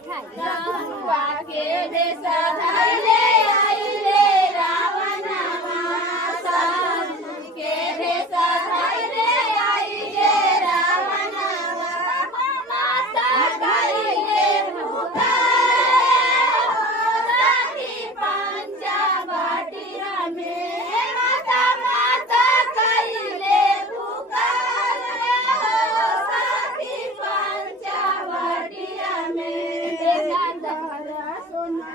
के देश धैले आइले रावणवा के देश धैले आइले रावणवा माता कइले पुकारे सखी पंचवटिया में माता माता कइले पुकारे सखी पंचवटिया में सोना